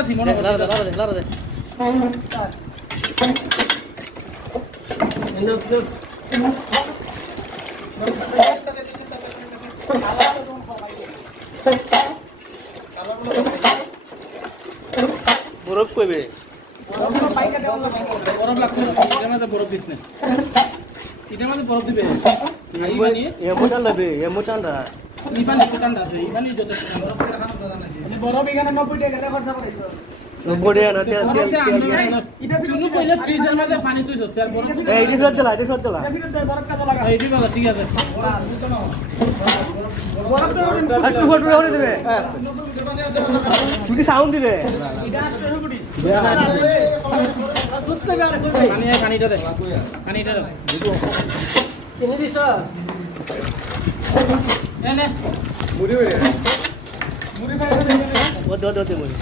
দিতাছি মনে লারা দে বরফ কইবে বরফ লাগতো না এটার মধ্যে বরফ দিস না এটার মধ্যে বরফ দিবে এমোটান লবে এমোটানরা ইবানি ঠান্ডা আছে ইবানি যথেষ্ট ঠান্ডা বরফ এখানে 90 টাকা খরচা করেছো বড়ে না তেল এটা কিন্তু কইলে ফ্রিজের মধ্যে পানি তুই সস্তে আর বরফ এই এটা সব দিলা বরফ কাজ লাগা এই ঠিক আছে ঠিক আছে বরফ তো একটু ফটো করে দিবে তুই কি সাউন্ড দিবে এটা 800 কোটি দুধ থেকে আর পানিটা দে চিনি দিছ এনে মুড়ি পাই ও দো মুড়ি